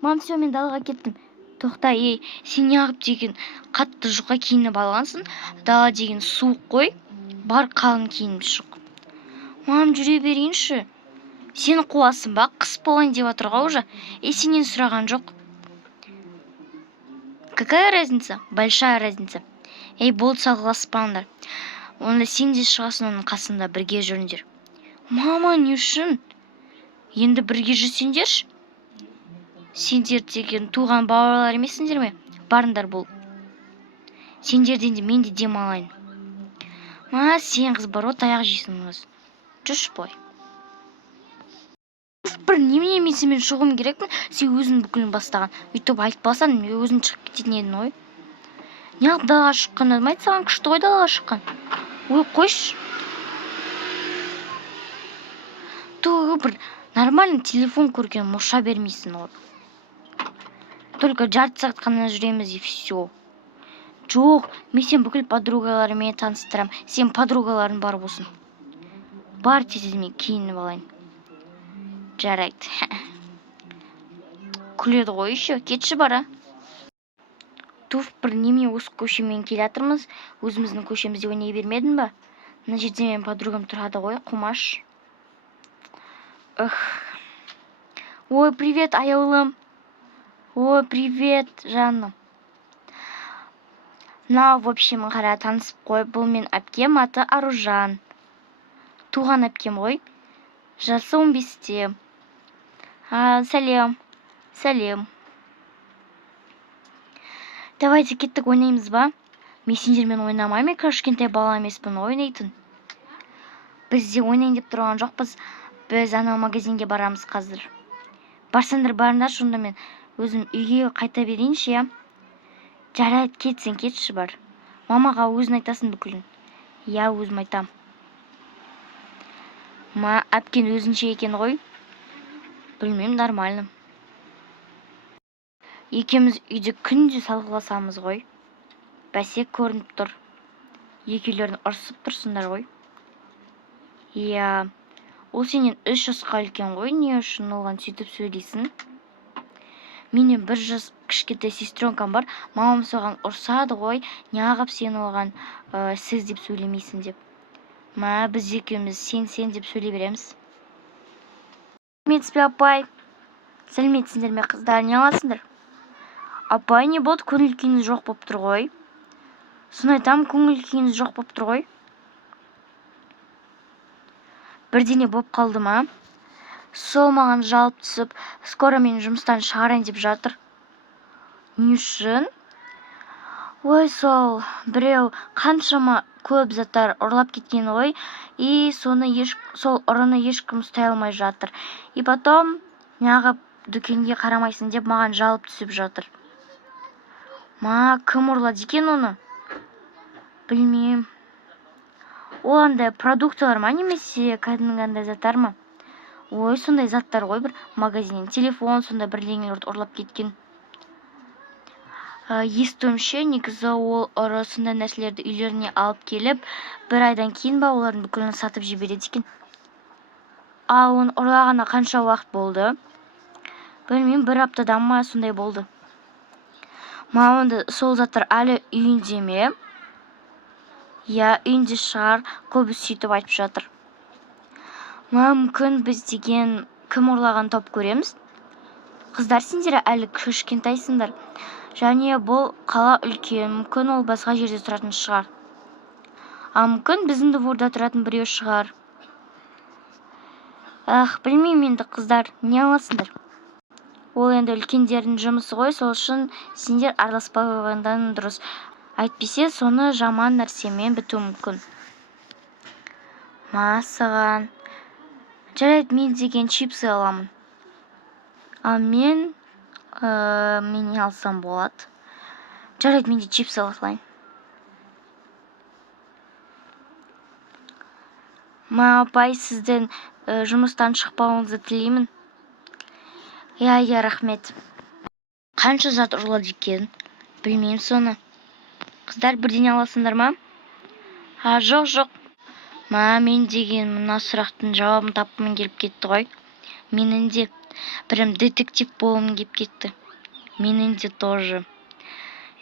Мам, все, мен далаға кеттім. Тоқта, ей, сен неғып деген қатты жұқа киініп алғансың. Дала деген суық қой. Бар қалың киініп шық. Мам, жүре берейінші. Сені қуасың ба? Қыс болайын деп отыр ғой уже. Сенен сұраған жоқ. Какая разница? Большая разница. Болды, салғыласпаңдар. Онда сен де шығасың оның қасында, бірге жүріңдер. Мама, не үшін? Енді бірге жүрсеңдерші. Сендер деген туған бауырлар емессіңдер ме? Барыңдар бұл. Сендерден де мен де демалайын. Сен қыз бар, таяқ жейсің өз. Жүрші бой. Бір немене мен сенімен шығуым керекпін, сен өзің бүкілін бастаған. Өйтіп айтпасаң, өзің шығып кететін едің ғой. Неғып далаға шыққан дедім, айтсаған күшті ғой далаға шыққан. Ой, қойшы. Бір нормальный телефон көрген мұрша бермейсің ғой. Только жарты сағат қана жүреміз и все. Жоқ, мен сен бүкіл подругаларымен таныстырам. Сен подругаларың бар болсын. Бар тезде мен киініп алайын. Жарайды. Күледі ғой еще. Кетші бара. Туф, бір неме осы көшемен келе жатырмыз. Өзіміздің көшемізде ойнай бермедің ба? Мына жерде мен подругам тұрады ғой, Құмаш. Ой, привет, аяулым. Ой, привет, жаным. В общем, қара танысып қой. Бұл мен әпкем, аты Аружан. Туған әпкем ғой. Жасы 15-те. Сәлем. Сәлем. Давайте кеттік, ойнаймыз ба? Мен сендермен ойнамаймын, кішкентай бала емеспін, ойнайтын. Біз де ойнайын деп тұрған жоқпыз. Біз анау магазинге барамыз қазір. Барсаңдар барыңдар, сонда мен өзім үйге қайта берейінші, я? Жарайды, кетсің, кетші бар. Мамаға өзін айтасың бүкілін. Я өзім айтам. Әпкен өзінше екен ғой. Білмеймін, нормально. Екеміз үйде күнде салғыласамыз ғой. Бәсе көрініп тұр. Екеулерін ұрсып тұрсыңдар ғой. Ол сенен 3 жасқа үлкен ғой, не үшін оған сөйтіп сөйлейсің? Менен 1 жас кішкентай сестренкам бар, мамам соған ұрсады ғой, неғып сен оған сіз деп сөйлемейсің деп. Біз екеуміз сен деп сөйлей береміз. Сәлеметсіз бе, апай? Сәлеметсіңдер ме, қыздар, не аласыңдар? Апай, не болды, көңіл күйіңіз жоқ болып тұр ғой? Соны айтам, көңіл күйіңіз жоқ болып тұр ғой? Бірдеңе болып қалды ма? Сол маған жалып түсіп, скоро мені жұмыстан шығарайын деп жатыр. Не үшін? Ой, сол біреу қаншама көп заттар ұрлап кеткен ғой, сол ұрыны ешкім ұстай алмай жатыр. И потом неғып дүкенге қарамайсың деп маған жалып түсіп жатыр. Кім ұрлады екен оны? Білмеймін. Ол андай продуктылар ма, немесе кәдімгі заттар ма? Ой, сондай заттар ғой, бір магазиннен телефон, сондай бірдеңелерді ұрлап кеткен. Естуімше, негізі ол ұры сондай нәрселерді үйлеріне алып келіп, 1 айдан кейін ба олардың бүкілін сатып жібереді екен. Оны ұрлағана қанша уақыт болды? Білмеймін, 1 аптадан ма сондай болды. Мамамды сол заттар әлі үйінде ме? Үйінде шығар, көбі сөйтіп айтып жатыр. Мүмкін біз деген кім ұрлаған топ көреміз? Қыздар, сендер әлі кішкентайсыңдар. Және бұл қала үлкен, мүмкін ол басқа жерде тұратын шығар. Мүмкін біздің дворда тұратын біреу шығар. Білмеймін енді, қыздар, не аласыңдар? Ол енді үлкендердің жұмысы ғой, сол үшін сендер араласпай қойғандан дұрыс. Әйтпесе, соны жаман нәрсемен біту мүмкін. Саған. Жарайды, мен деген чипсы аламын. Мен не алсам болады? Жарайды, мен де чипсы алайын. Апай, сіздің жұмыстан шықпауыңызды тілеймін. Рахмет. Қанша зат ұрлады екен? Білмеймін соны. Қыздар, бірдеңе аласыңдар ма? Жоқ. Мен деген мына сұрақтың жауабын тапқым келіп кетті ғой. Менің де Прям детектив болғым келіп кетті. Менің де тоже.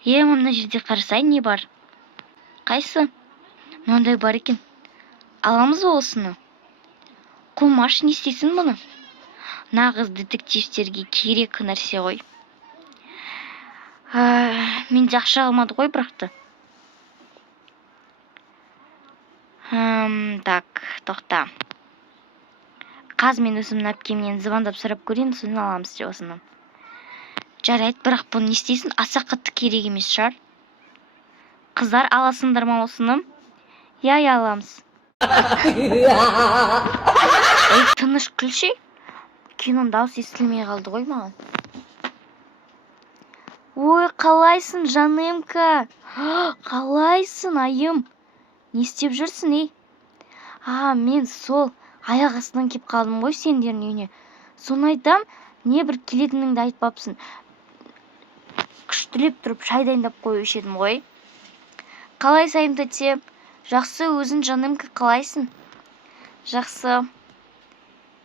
Мына жерде қарасай не бар? Қайсы? Мынандай бар екен. Аламыз ба осыны? Қумаш, не істейсің бұны? Нағыз детективтерге керек нәрсе ғой. Мен жақша алмады ғой бірақта. Так, тоқта. Қаз мен өзімнің әпкемнен звондап сұрап көрейін, соны аламыз деп осыны. Жарайды, бірақ бұны не істейсің? Аса қатты керек емес шығар. Қыздар, аласыңдар ма осыны? Я аламыз. Тыныш күлші. Киноның дауысы естілмей қалды ғой маған. Ой, қалайсың, жанымка? Қалайсың, айым? Не істеп жүрсің, ей? Мен сол аяқ астынан кеп қалдым ғой сендердің үйіне. Соны айтам, не бір келетініңді айтпапсың. Күштілеп тұрып шай дайындап қойып едім ғой. Қалай сайым тәте? Жақсы, өзің жанымка қалайсың? Жақсы.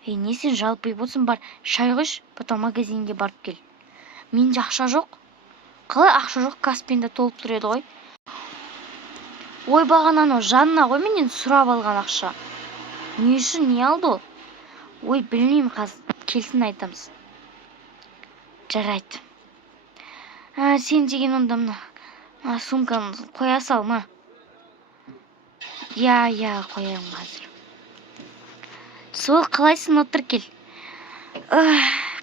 Не сен жалпайып отырсың, бар, шай құйш, потом магазинге барып кел. Менде ақша жоқ. Қалай ақша жоқ, Каспиенде толып тұр еді ғой. Ой, бағана жанына ғой менен сұрап алған ақша. Не үшін, не алды ол? Ой, білмеймін, қазір келсін айтамыз. Жарайды. Сен деген онда мына сумканы қоя сал ма? Я, қояйын қазір. Сол, қалайсың, отыр кел.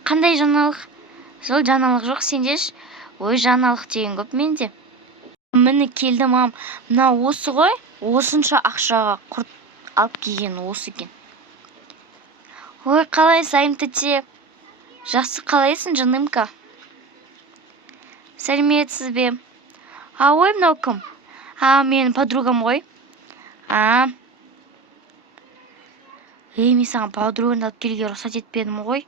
Қандай жаңалық? Сол жаңалық жоқ сендеш? Ой, жаңалық деген көп менде. Міне келді мам. Мына осы ғой, осынша ақшаға құрт алып келген осы екен. Ой, қалай сайым тәте? Жақсы, қалайсың, жанымка? Сәлеметсіз бе? Ой, мынау кім? Менің подругам ғой. Мен саған подругаңды алып келуге рұқсат етпедім ғой.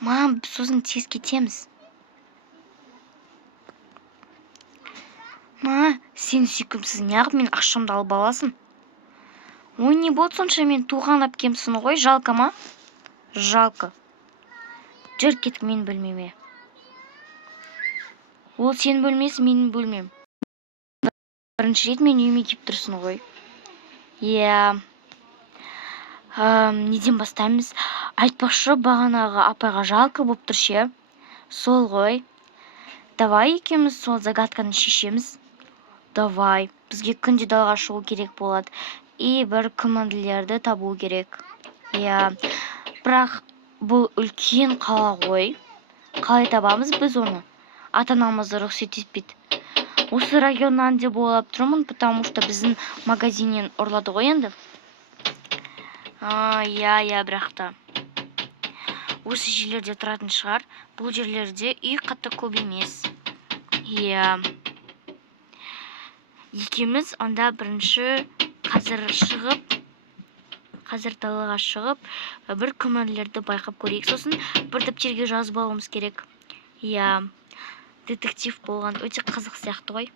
Мам, біз сосын тез кетеміз. Сен сүйкімсіз, неғып мен ақшамды алып аласың? Ой, не болды сонша, мен туған әпкемсің ғой, жалко ма? Жалко. Жүр кетік, мен бөлмеме. Ол сен бөлмесің, менің бөлмем. Бірінші рет мен үйіме кеп тұрсың ғой. Неден бастаймыз? Айтпақшы, бағанағы апайға жалко болып тұр ше. Сол ғой. Давай екеуміз сол загадканы шешеміз. Давай. Бізге күнде далаға шығу керек болады. Бір күмәнділерді табу керек. Бірақ бұл үлкен қала ғой. Қалай табамыз біз оны? Ата-анамыз рұқсат етпейді. Осы районнан деп ойлап тұрмын, потому что біздің магазиннен ұрлады ғой енді. Бірақта. Осы жерлерде тұратын шығар. Бұл жерлерде үй қатты көп емес. Екеміз онда бірінші қазір далаға шығып, бір күмәнділерді байқап көрейік. Сосын бір дәптерге жазып алуымыз керек. Детектив болған өте қызық сияқты ғой.